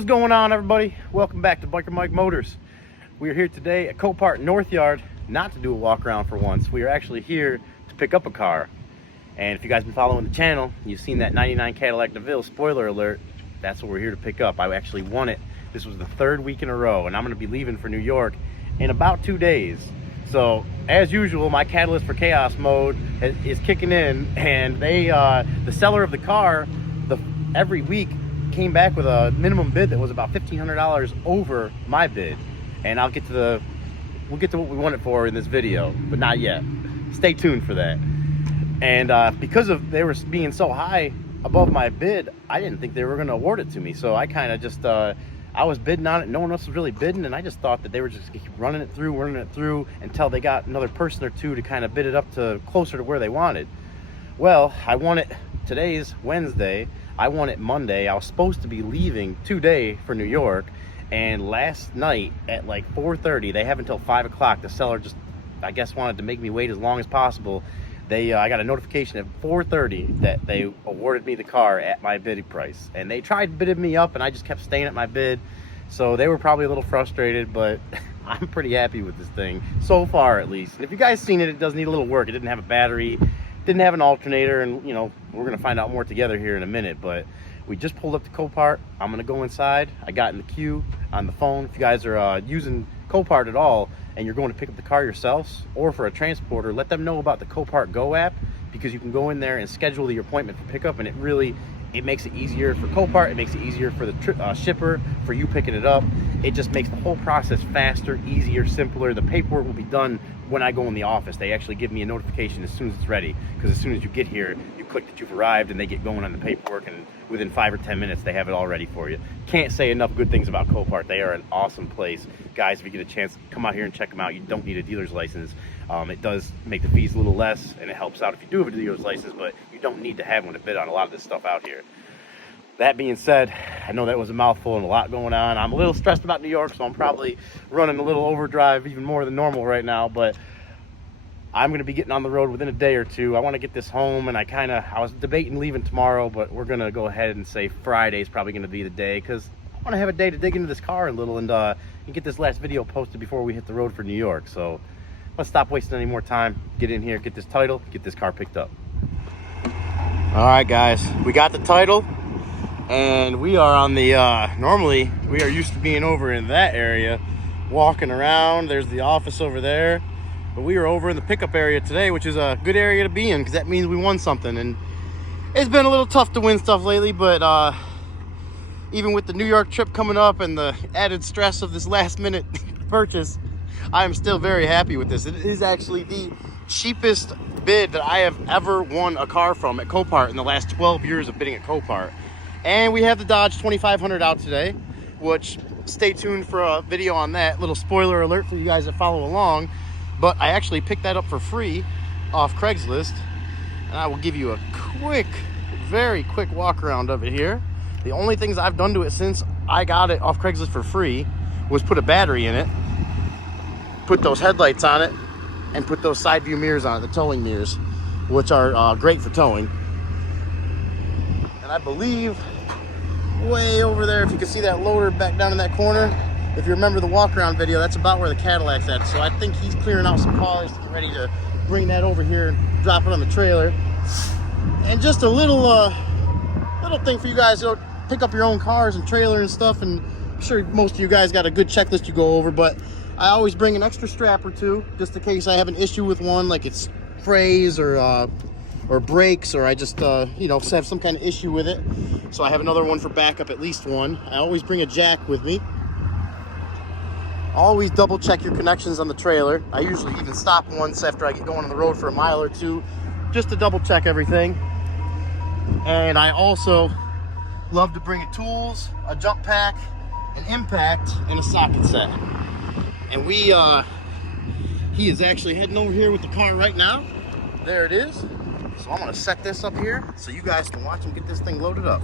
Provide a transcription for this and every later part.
What's going on, everybody? Welcome back to Biker Mike Motors. We are here today at Copart North Yard, not to do a walk around for once. We are actually here to pick up a car. And if you guys been following the channel, you've seen that 99 Cadillac Deville, spoiler alert, that's what we're here to pick up. I actually won it. This was the third week in a row, and I'm gonna be leaving for New York in about 2 days. So, as usual, my Catalyst for Chaos mode is kicking in, and they, the seller of the car, every week came back with a minimum bid that was about $1,500 over my bid. And we'll get to what we want it for in this video, but not yet. Stay tuned for that. And because they were being so high above my bid, I didn't think they were gonna award it to me. So I kind of just, I was bidding on it. No one else was really bidding, and I just thought that they were just gonna keep running it through until they got another person or two to kind of bid it up to closer to where they wanted. Well, I won it. Today's Wednesday. I won it Monday. I was supposed to be leaving today for New York, and last night at like 4:30, they have until 5 o'clock. The seller just, I guess, wanted to make me wait as long as possible. I got a notification at 4:30 that they awarded me the car at my bidding price, and they tried bidding me up, and I just kept staying at my bid. So they were probably a little frustrated, but I'm pretty happy with this thing so far, at least. And if you guys seen it, it does need a little work. It didn't have a battery, didn't have an alternator, and you know, we're gonna find out more together here in a minute. But we just pulled up to Copart. I'm gonna go inside. I got in the queue on the phone. If you guys are using Copart at all and you're going to pick up the car yourselves or for a transporter, let them know about the Copart Go app, because you can go in there and schedule the appointment for pickup, and it makes it easier for Copart. It makes it easier for the shipper, for you picking it up. It just makes the whole process faster, easier, simpler. The paperwork will be done when I go in the office. They actually give me a notification as soon as it's ready, because as soon as you get here, you click that you've arrived, and they get going on the paperwork, and within 5 or 10 minutes, they have it all ready for you. Can't say enough good things about Copart. They are an awesome place. Guys, if you get a chance, come out here and check them out. You don't need a dealer's license. It does make the fees a little less, and it helps out if you do have a dealer's license, but you don't need to have one to bid on a lot of this stuff out here. That being said, I know that was a mouthful and a lot going on. I'm a little stressed about New York, so I'm probably running a little overdrive, even more than normal right now, but I'm gonna be getting on the road within a day or two. I wanna get this home, and I was debating leaving tomorrow, but we're gonna go ahead and say Friday's probably gonna be the day, because I wanna have a day to dig into this car a little and get this last video posted before we hit the road for New York. So let's stop wasting any more time, get in here, get this title, get this car picked up. All right, guys, we got the title, and we are on the, normally we are used to being over in that area, walking around. There's the office over there, but we are over in the pickup area today, which is a good area to be in, because that means we won something. And it's been a little tough to win stuff lately, but even with the New York trip coming up and the added stress of this last minute purchase, I am still very happy with this. It is actually the cheapest bid that I have ever won a car from at Copart in the last 12 years of bidding at Copart. And we have the Dodge 2500 out today, which, stay tuned for a video on that. Little spoiler alert for you guys that follow along. But I actually picked that up for free off Craigslist, and I will give you a quick, very quick walk around of it here. The only things I've done to it since I got it off Craigslist for free was put a battery in it, put those headlights on it, and put those side view mirrors on it, the towing mirrors, which are great for towing. And I believe way over there, if you can see that loader back down in that corner, if you remember the walk around video, that's about where the Cadillac's at. So I think he's clearing out some cars to get ready to bring that over here and drop it on the trailer. And just a little thing for you guys, pick up your own cars and trailer and stuff. And I'm sure most of you guys got a good checklist you go over, but I always bring an extra strap or two, just in case I have an issue with one, like it's frays or brakes, or I just you know, have some kind of issue with it. So I have another one for backup, at least one. I always bring a jack with me. Always double check your connections on the trailer. I usually even stop once after I get going on the road for a mile or two, just to double check everything. And I also love to bring tools, a jump pack, an impact, and a socket set. And he is actually heading over here with the car right now. There it is. So I'm gonna set this up here so you guys can watch him get this thing loaded up.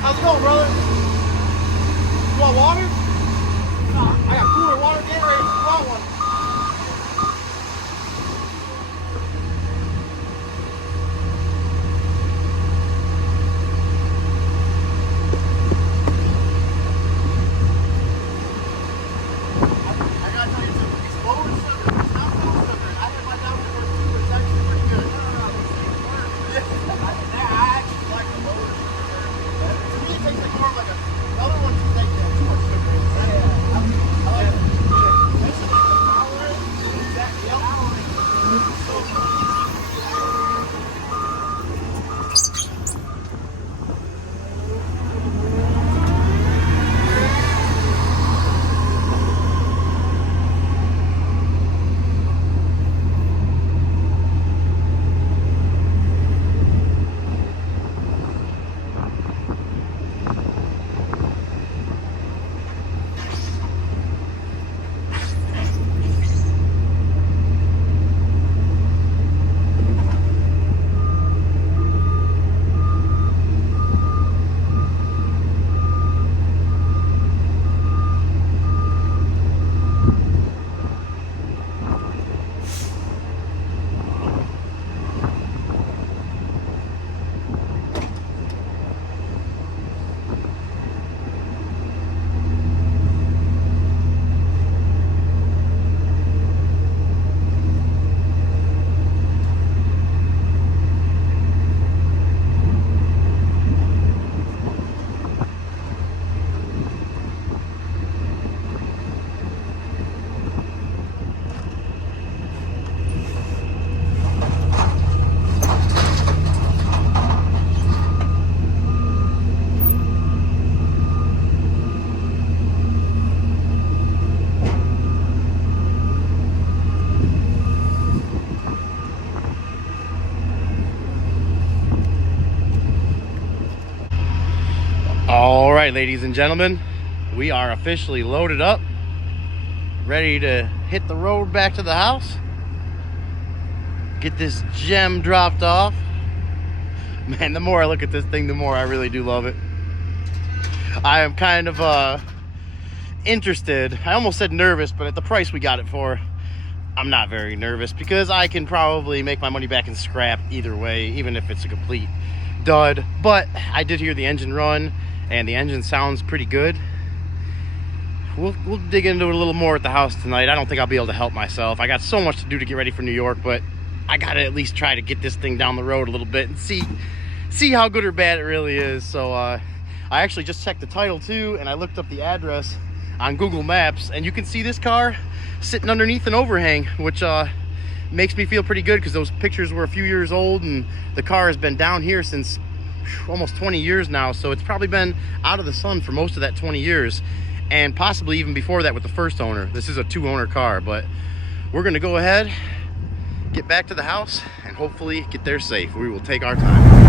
How's it going, brother? ladies and gentlemen, we are officially loaded up, ready to hit the road back to the house, get this gem dropped off. Man, the more I look at this thing, the more I really do love it. I am kind of interested. I almost said nervous, but at the price we got it for, I'm not very nervous because I can probably make my money back in scrap either way, even if it's a complete dud. But I did hear the engine run, and the engine sounds pretty good. We'll dig into it a little more at the house tonight. I don't think I'll be able to help myself. I got so much to do to get ready for New York, but I gotta at least try to get this thing down the road a little bit and see how good or bad it really is. So I actually just checked the title too, and I looked up the address on Google Maps, and you can see this car sitting underneath an overhang, which makes me feel pretty good because those pictures were a few years old, and the car has been down here since almost 20 years now. So it's probably been out of the sun for most of that 20 years, and possibly even before that with the first owner. This is a 2-owner car, but we're gonna go ahead, get back to the house, and hopefully get there safe. We will take our time.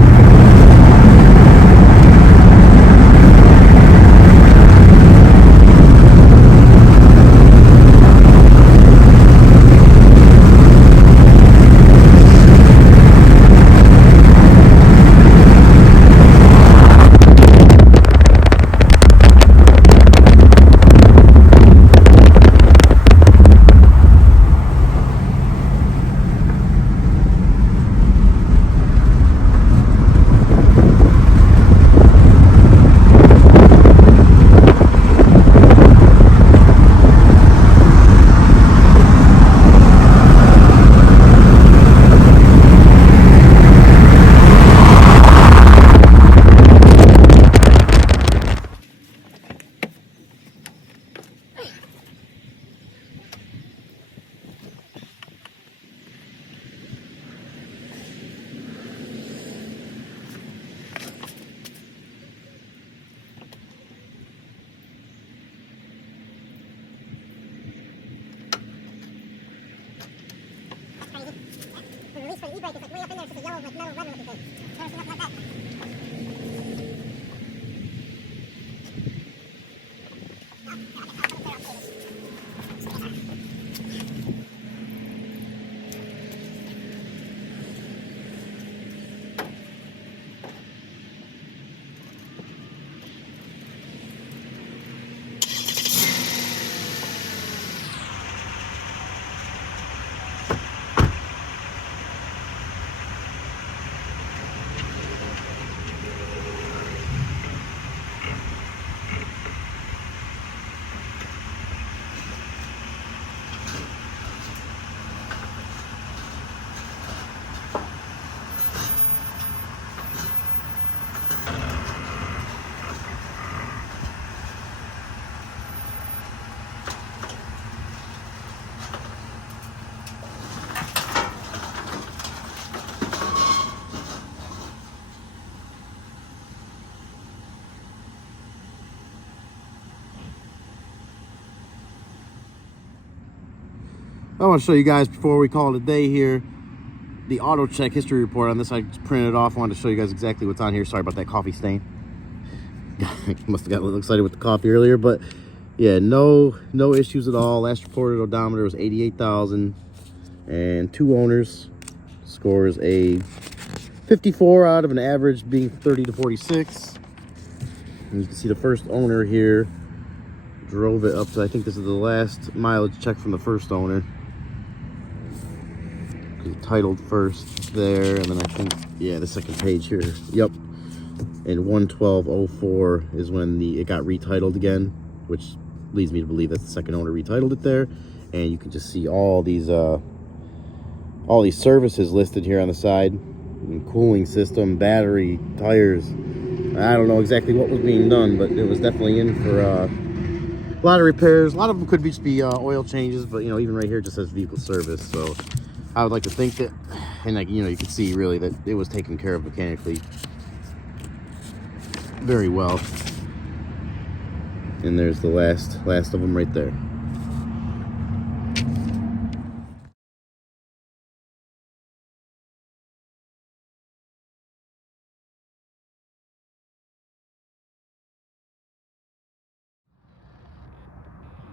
Release for the e-brake, it's like way up in there, it's just a yellow, like metal rubber looking thing. Never seen nothing like that. I want to show you guys before we call it a day here the auto check history report on this. I just printed it off. I wanted to show you guys exactly what's on here. Sorry about that coffee stain. Must have got a little excited with the coffee earlier, but yeah, no issues at all. Last reported odometer was 88,000, and 2 owners scores a 54 out of an average being 30 to 46. And you can see the first owner here drove it up to, I think this is the last mileage check from the first owner. Titled first there, and then I think, yeah, the second page here, yep, and 11204 is when it got retitled again, which leads me to believe that the second owner retitled it there. And you can just see all these services listed here on the side, and cooling system, battery, tires. I don't know exactly what was being done, but it was definitely in for a lot of repairs. A lot of them could just be oil changes, but you know, even right here it just says vehicle service. So I would like to think that, and like, you know, you can see really that it was taken care of mechanically very well. And there's the last of them right there.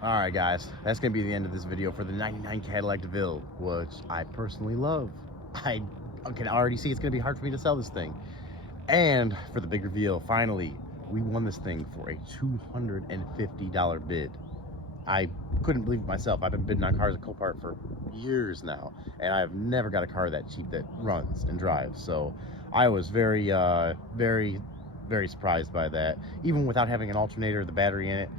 All right, guys, that's gonna be the end of this video for the 99 Cadillac Deville, which I personally love. I can already see it's gonna be hard for me to sell this thing. And for the big reveal, finally, we won this thing for a $250 bid. I couldn't believe it myself. I've been bidding on cars at Copart for years now, and I've never got a car that cheap that runs and drives. So I was very surprised by that. Even without having an alternator, the battery in it,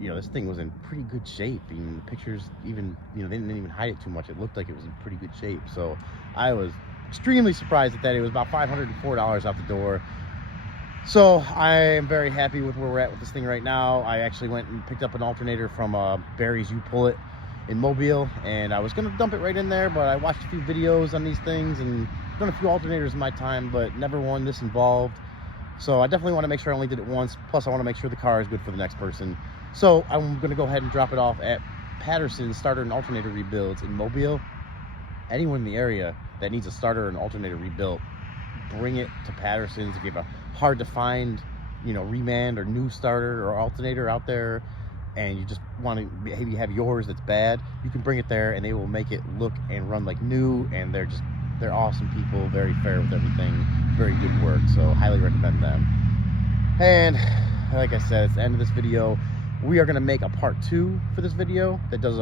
you know, this thing was in pretty good shape. Even the pictures, even, you know, they didn't even hide it too much. It looked like it was in pretty good shape. So I was extremely surprised at that. It was about $504 out the door. So I am very happy with where we're at with this thing right now. I actually went and picked up an alternator from Barry's You Pull It in Mobile, and I was going to dump it right in there, but I watched a few videos on these things and done a few alternators in my time, but never one this involved. So I definitely want to make sure I only did it once. Plus I want to make sure the car is good for the next person. So I'm going to go ahead and drop it off at Patterson's Starter and Alternator Rebuilds in Mobile. Anyone in the area that needs a starter and alternator rebuilt, bring it to Patterson's. If you have a hard to find, you know, remand or new starter or alternator out there, and you just want to maybe have yours that's bad, you can bring it there and they will make it look and run like new. And they're awesome people, very fair with everything, very good work. So highly recommend them. And like I said, it's the end of this video. We are going to make a part 2 for this video that does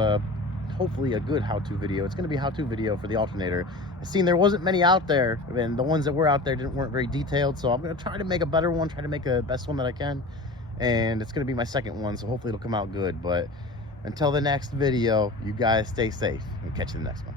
hopefully a good how-to video. It's going to be a how-to video for the alternator. I seen there wasn't many out there, and the ones that were out there weren't very detailed, so I'm going to try to make a better one, try to make a best one that I can, and it's going to be my second one, so hopefully it'll come out good. But until the next video, you guys stay safe and catch you in the next one.